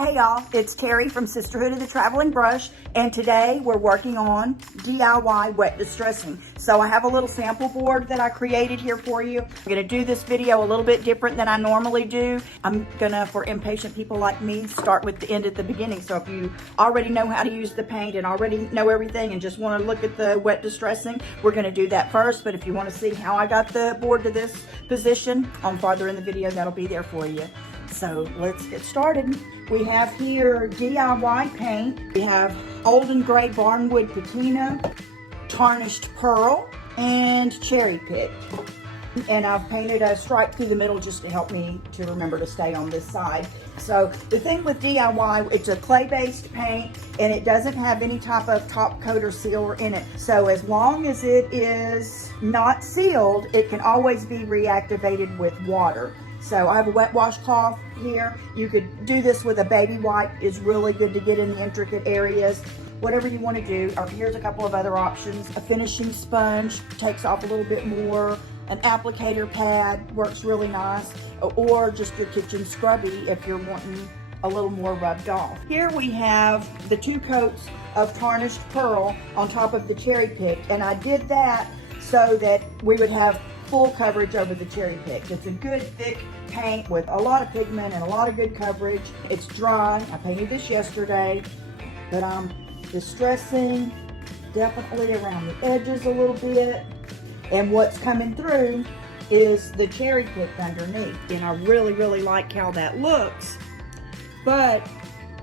Hey y'all, it's Terry from Sisterhood of the Traveling Brush, and today we're working on DIY wet distressing. So I have a little sample board that I created here for you. I'm gonna do this video a little bit different than I normally do. I'm gonna, for impatient people like me, start with the end at the beginning. So if you already know how to use the paint and already know everything and just wanna look at the wet distressing, we're gonna do that first. But if you wanna see how I got the board to this position, on farther in the video, that'll be there for you. So let's get started. We have here DIY paint. We have old and gray Barnwood Patina, Tarnished Pearl, and Cherry Pick. And I've painted a stripe through the middle just to help me to remember to stay on this side. So the thing with DIY, it's a clay-based paint and it doesn't have any type of top coat or sealer in it. So as long as it is not sealed, it can always be reactivated with water. So I have a wet washcloth here. You could do this with a baby wipe. It's really good to get in the intricate areas. Whatever you want to do. Here's a couple of other options. A finishing sponge takes off a little bit more. An applicator pad works really nice. Or just your kitchen scrubby if you're wanting a little more rubbed off. Here we have the 2 coats of Tarnished Pearl on top of the Cherry Pick. And I did that so that we would have full coverage over the Cherry Pick. It's a good thick paint with a lot of pigment and a lot of good coverage. It's dry. I painted this yesterday, but I'm distressing definitely around the edges a little bit. And what's coming through is the Cherry Pick underneath. And I really, really like how that looks. But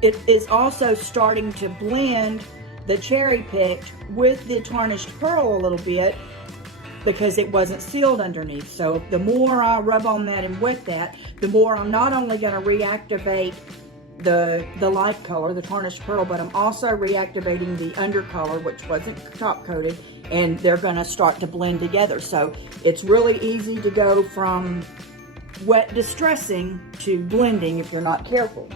it is also starting to blend the Cherry Pick with the Tarnished Pearl a little bit, because it wasn't sealed underneath. So the more I rub on that and wet that, the more I'm not only going to reactivate the light color, the Tarnished Pearl, but I'm also reactivating the undercolor, which wasn't top coated, and they're going to start to blend together. So it's really easy to go from wet distressing to blending if you're not careful.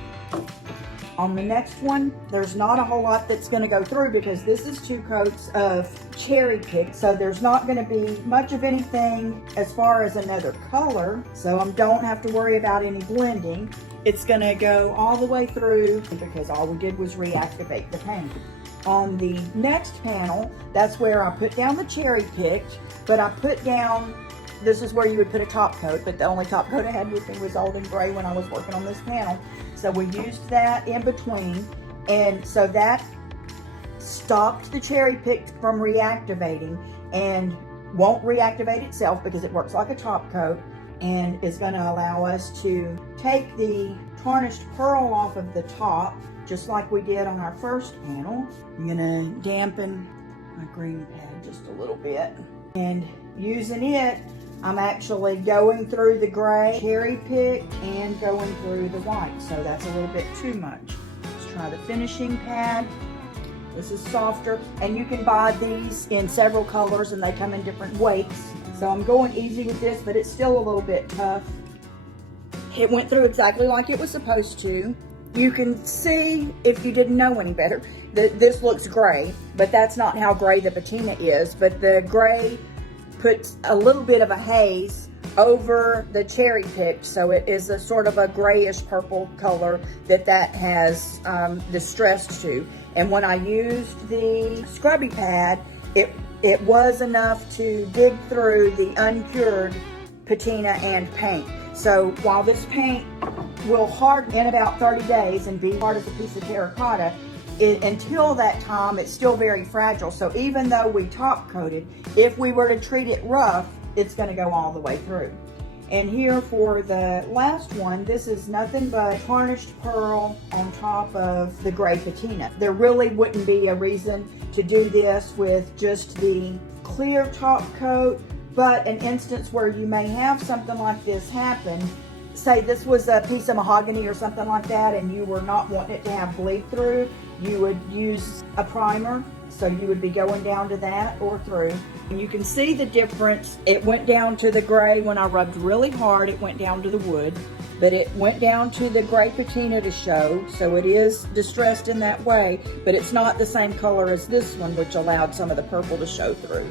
On the next one, there's not a whole lot that's going to go through because this is 2 coats of Cherry Pick, so there's not going to be much of anything as far as another color, so I don't have to worry about any blending. It's going to go all the way through because all we did was reactivate the paint. On the next panel, that's where I put down the Cherry Pick, but I put down, this is where you would put a top coat, but the only top coat I had with me was old and gray when I was working on this panel. So we used that in between, and so that stopped the Cherry Pick from reactivating and won't reactivate itself because it works like a top coat, and is going to allow us to take the Tarnished Pearl off of the top, just like we did on our first panel. I'm going to dampen my green pad just a little bit, and using it, I'm actually going through the gray Cherry Pick and going through the white, so that's a little bit too much. Let's try the finishing pad. This is softer, and you can buy these in several colors and they come in different weights. So I'm going easy with this, but it's still a little bit tough. It went through exactly like it was supposed to. You can see, if you didn't know any better, that this looks gray, but that's not how gray the patina is. But the gray puts a little bit of a haze over the Cherry Pick, so it is a sort of a grayish purple color that has distressed to. And when I used the scrubby pad, it was enough to dig through the uncured patina and paint. So while this paint will harden in about 30 days and be hard as a piece of terracotta, until that time, it's still very fragile. So even though we top coated, if we were to treat it rough, it's going to go all the way through. And here for the last one, this is nothing but Tarnished Pearl on top of the gray patina. There really wouldn't be a reason to do this with just the clear top coat, but an instance where you may have something like this happen, say this was a piece of mahogany or something like that, and you were not wanting it to have bleed through, you would use a primer. So you would be going down to that or through. And you can see the difference. It went down to the gray when I rubbed really hard. It went down to the wood, but it went down to the gray patina to show. So it is distressed in that way, but it's not the same color as this one, which allowed some of the purple to show through.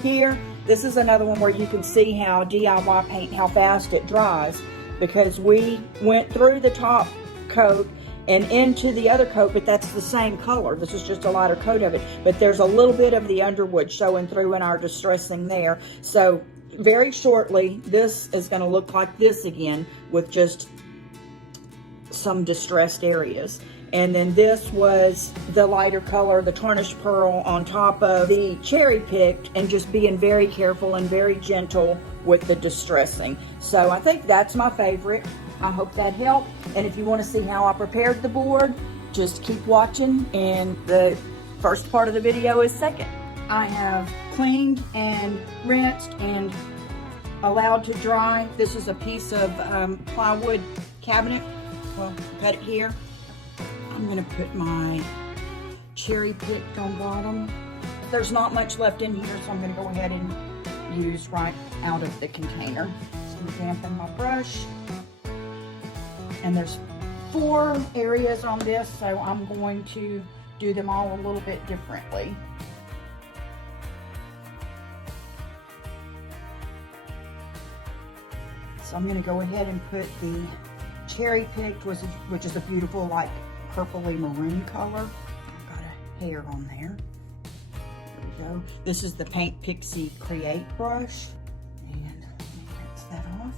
Here, this is another one where you can see how DIY paint, how fast it dries, because we went through the top coat and into the other coat, but that's the same color. This is just a lighter coat of it, but there's a little bit of the underwood showing through in our distressing there. So very shortly, this is going to look like this again with just some distressed areas. And then this was the lighter color, the Tarnished Pearl, on top of the cherry picked, and just being very careful and very gentle with the distressing. So I think that's my favorite. I hope that helped. And if you want to see how I prepared the board, just keep watching, and the first part of the video is second. I have cleaned and rinsed and allowed to dry. This is a piece of plywood cabinet. Well, cut it here. I'm gonna put my cherry picked on bottom. There's not much left in here, so I'm gonna go ahead and use right out of the container. So I'm gonna dampen my brush. And there's 4 areas on this, so I'm going to do them all a little bit differently. So I'm gonna go ahead and put the cherry picked, which is a beautiful, like, purpley maroon color. I've got a hair on there. There we go. This is the Paint Pixie Create brush. And let me rinse that off.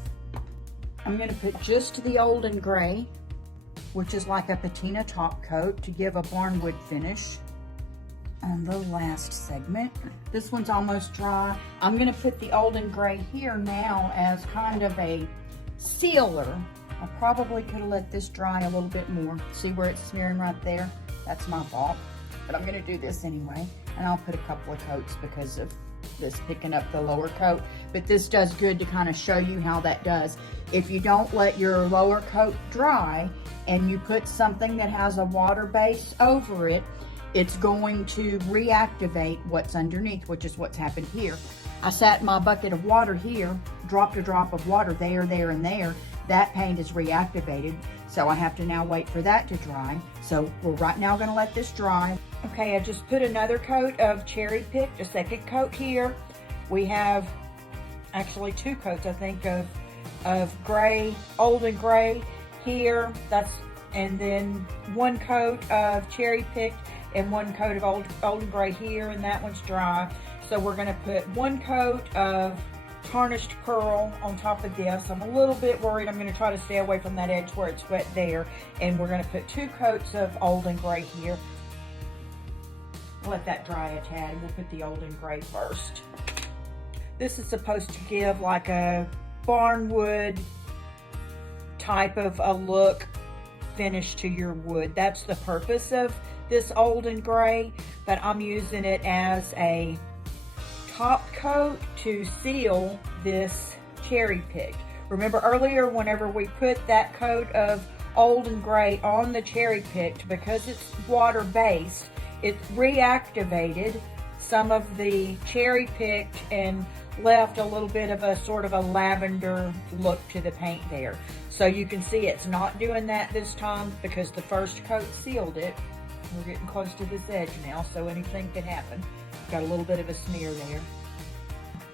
I'm going to put just the Olden Gray, which is like a patina top coat, to give a Barnwood finish on the last segment. This one's almost dry. I'm going to put the Olden Gray here now as kind of a sealer. I probably could have let this dry a little bit more. See where it's smearing right there? That's my fault. But I'm going to do this anyway. And I'll put a couple of coats because of this picking up the lower coat. But this does good to kind of show you how that does. If you don't let your lower coat dry and you put something that has a water base over it, it's going to reactivate what's underneath, which is what's happened here. I sat in my bucket of water here, dropped a drop of water there, there, and there. That paint is reactivated, so I have to now wait for that to dry. So we're right now gonna let this dry. Okay, I just put another coat of cherry picked, a second coat here. We have actually 2 coats, I think, of gray, Olden Gray here. And then 1 coat of cherry picked and 1 coat of Olden Gray here, and that one's dry. So we're gonna put 1 coat of Tarnished Pearl on top of this. I'm a little bit worried. I'm going to try to stay away from that edge where it's wet there. And we're going to put 2 coats of Olden Gray here. Let that dry a tad, and we'll put the Olden Gray first. This is supposed to give like a Barnwood type of a look finish to your wood. That's the purpose of this Olden Gray, but I'm using it as a top coat to seal this cherry picked. Remember earlier, whenever we put that coat of Olden Gray on the cherry picked, because it's water based, it reactivated some of the cherry picked and left a little bit of a sort of a lavender look to the paint there. So you can see it's not doing that this time because the first coat sealed it. We're getting close to this edge now, so anything could happen. Got a little bit of a smear there.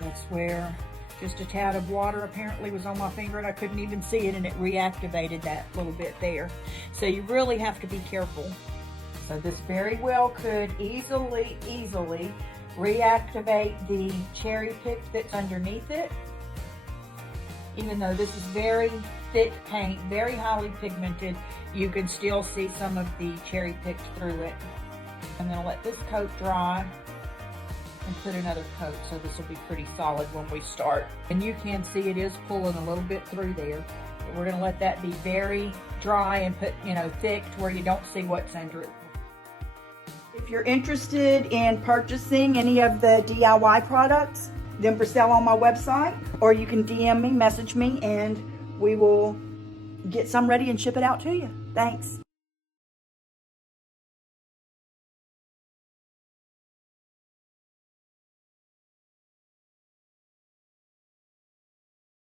That's where just a tad of water apparently was on my finger and I couldn't even see it, and it reactivated that little bit there. So you really have to be careful. So this very well could easily reactivate the cherry pick that's underneath it. Even though this is very thick paint, very highly pigmented, you can still see some of the cherry picked through it. I'm gonna let this coat dry and put another coat, so this will be pretty solid when we start. And you can see it is pulling a little bit through there, but we're gonna let that be very dry and put, thick to where you don't see what's under it. If you're interested in purchasing any of the DIY products, them for sale on my website, or you can DM me, message me, and we will get some ready and ship it out to you. Thanks.